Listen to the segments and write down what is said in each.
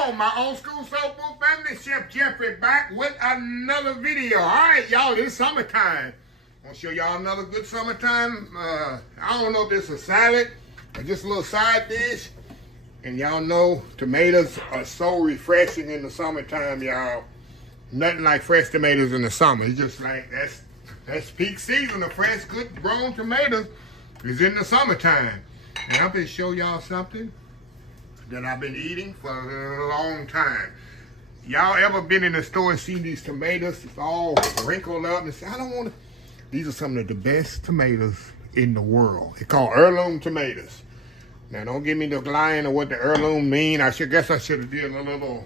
on, my old school soul food family? Chef Jeffrey back with another video. All right, y'all, it's summertime. I'm gonna show y'all another good summertime. I don't know if this is a salad or just a little side dish. And y'all know tomatoes are so refreshing in the summertime, y'all. Nothing like fresh tomatoes in the summer. It's just like that's peak season of fresh, good grown tomatoes is in the summertime. And I'm gonna show y'all something that I've been eating for a long time. Y'all ever been in the store and seen these tomatoes? It's all wrinkled up and say, I don't want to. These are some of the best tomatoes in the world. It's called heirloom tomatoes. Now don't give me the line of what the heirloom mean. I guess I should have did a little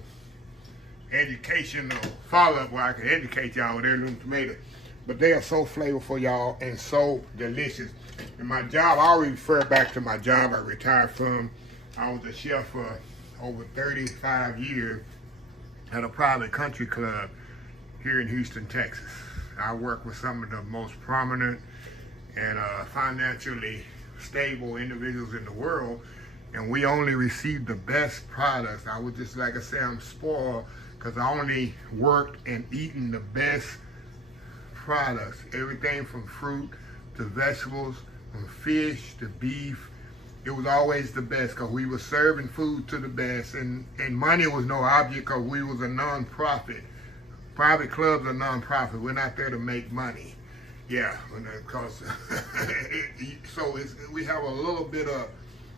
educational follow-up where I could educate y'all with heirloom tomatoes. But they are so flavorful, y'all, and so delicious. And my job, I always refer back to my job I retired from. I was a chef for over 35 years at a private country club here in Houston, Texas. I work with some of the most prominent and financially stable individuals in the world, and we only receive the best products. I would just like I say, I'm spoiled because I only worked and eaten the best products. Everything from fruit to vegetables, from fish to beef. It was always the best because we were serving food to the best, and money was no object because we was a non-profit. Private clubs are non-profit. We're not there to make money. Yeah, because so we have a little bit of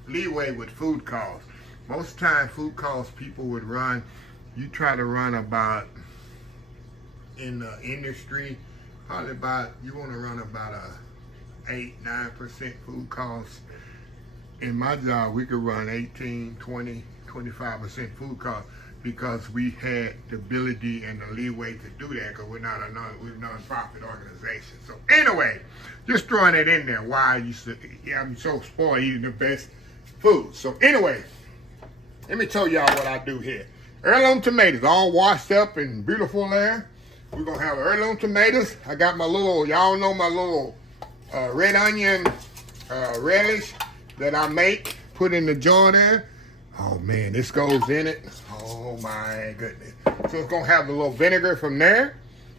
leeway with food costs. Most of the time, food costs people would run. You try to run about in the industry, probably about you want to run about a 8-9% food costs. In my job, we could run 18, 20, 25% food costs because we had the ability and the leeway to do that because we're a non-profit organization. So anyway, just throwing it in there. Why I'm so spoiled eating the best food. So anyway, let me tell y'all what I do here. Heirloom tomatoes, all washed up and beautiful there. We're gonna have heirloom tomatoes. I got my little, y'all know my little red onion relish that I make, put in the jar there. Oh man, this goes in it. Oh my goodness. So it's gonna have a little vinegar from there,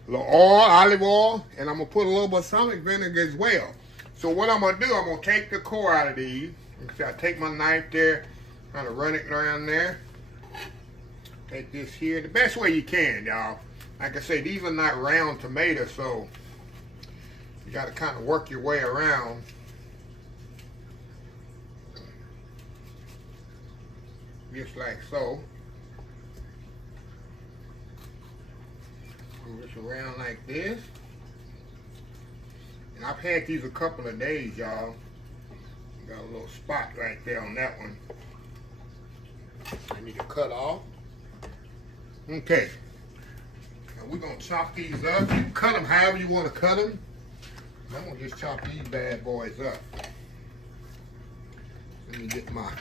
a little oil, olive oil, and I'm gonna put a little balsamic vinegar as well. So what I'm gonna do, I'm gonna take the core out of these. I take my knife there, kind of run it around there. Take this here, the best way you can, y'all. Like I say, these are not round tomatoes, so you gotta kind of work your way around. Just like so. Move this around like this. And I've had these a couple of days, y'all. Got a little spot right there on that one. I need to cut off. Okay. Now we're gonna chop these up. You can cut them however you want to cut them. I'm gonna just chop these bad boys up. Let me get my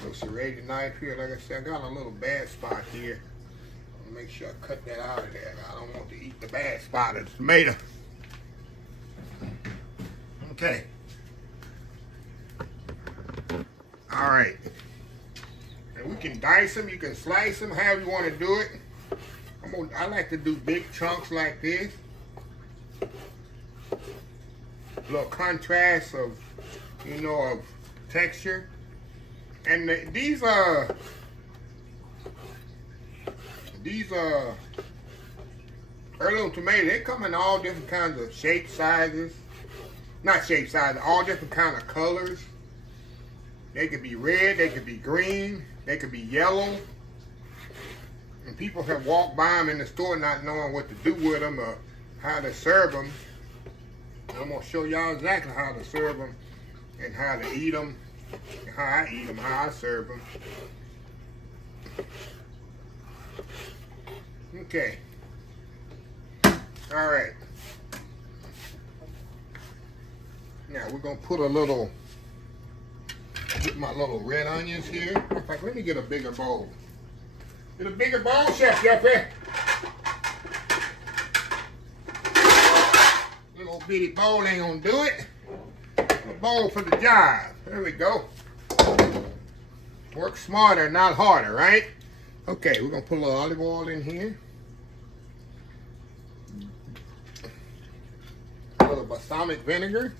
little serrated knife here. Like I said, I got a little bad spot here. I'll make sure I cut that out of there. I don't want to eat the bad spot of the tomato. Okay. All right. And we can dice them. You can slice them however you want to do it. I like to do big chunks like this. A little contrast of, of texture. And these heirloom tomatoes, they come in all different kinds of shape sizes. Not shape sizes, all different kinds of colors. They could be red, they could be green, they could be yellow. And people have walked by them in the store not knowing what to do with them or how to serve them. I'm going to show y'all exactly how to serve them and how to eat them. How I eat them, how I serve them. Okay. All right. Now we're gonna put get my little red onions here. In fact, let me get a bigger bowl. Get a bigger bowl, Chef Jeffrey. Little bitty bowl ain't gonna do it. A bowl for the job. There we go. Work smarter, not harder, right? Okay, we're gonna put a little olive oil in here. A little balsamic vinegar.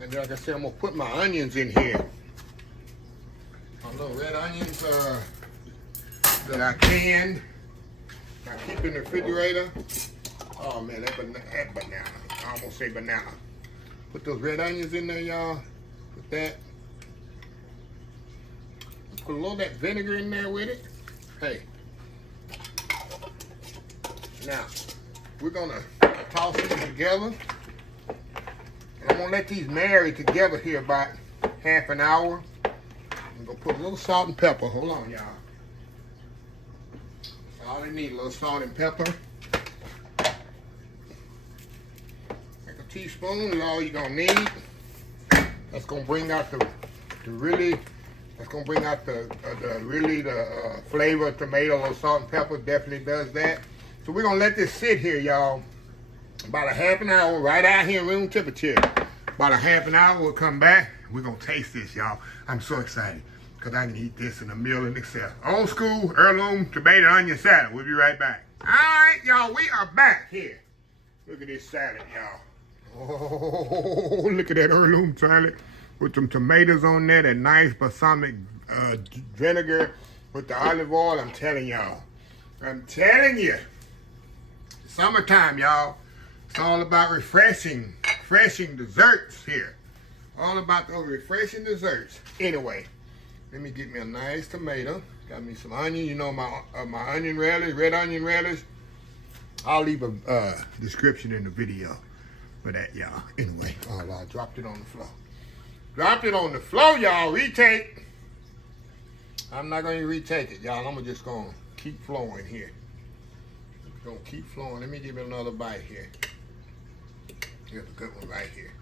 And like I said, I'm gonna put my onions in here. My little red onions that I canned. I keep in the refrigerator. Oh man, that banana. I almost say banana. Put those red onions in there, y'all. Put that. Put a little of that vinegar in there with it. Hey. Now, we're gonna toss these together. I'm gonna let these marry together here about half an hour. I'm gonna put a little salt and pepper. Hold on, y'all. That's all I need, a little salt and pepper. Like a teaspoon is all you're gonna need. That's gonna bring out the flavor of tomato. A little salt and pepper definitely does that. So we're gonna let this sit here, y'all. About a half an hour, right out here in room temperature. About a half an hour, we'll come back. We're gonna taste this, y'all. I'm so excited because I can eat this in a meal in itself. Old school heirloom tomato onion salad. We'll be right back. All right, y'all, we are back here. Look at this salad, y'all. Oh, look at that heirloom salad with some tomatoes on there, that nice balsamic vinegar with the olive oil. I'm telling y'all. I'm telling you. Summertime, y'all. It's all about refreshing desserts here. All about those refreshing desserts. Anyway, let me get me a nice tomato. Got me some onion. You know my onion relish, red onion relish. I'll leave a description in the video for that, y'all. Anyway, I dropped it on the floor. Dropped it on the floor, y'all. Retake. I'm not going to retake it, y'all. I'm just going to keep flowing here. Gonna keep flowing. Let me give it another bite here. Here's a good one right here.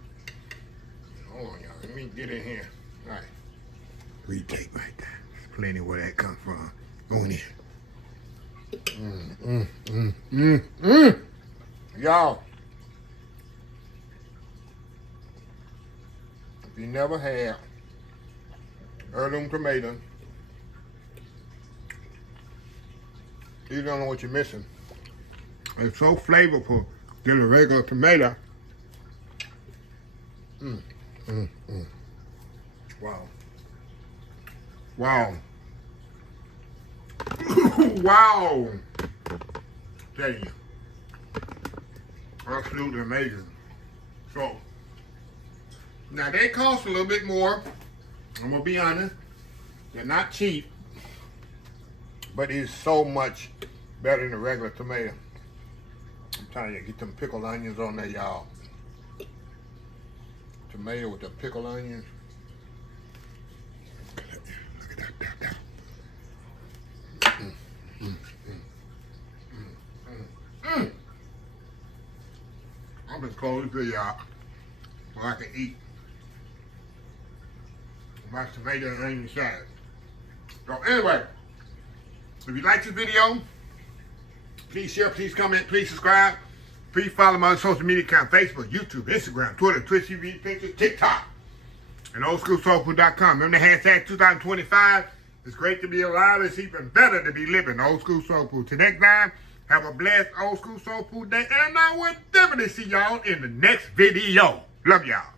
Hold on, y'all. Let me get in here. All right. Retake right there. There's plenty where that comes from. Going in. Y'all, if you never had heirloom tomato, you don't know what you're missing. It's so flavorful than a regular tomato. Wow. Wow. Wow. Tell you. Absolutely amazing. So, now they cost a little bit more. I'm gonna be honest. They're not cheap, but it's so much better than a regular tomato. I'm telling you, get them pickled onions on there, y'all. Tomato with the pickled onions. Look at that. I'm just close to y'all so I can eat my tomato and onion salad. So anyway, if you like this video, please share, please comment, please subscribe. Please follow my social media account, Facebook, YouTube, Instagram, Twitter, Twitch TV, Pinterest, TikTok, and oldschoolsoulfood.com. Remember the hashtag 2025. It's great to be alive. It's even better to be living Old School Soul Food. Till next time, have a blessed Old School Soul Food day. And I will definitely see y'all in the next video. Love y'all.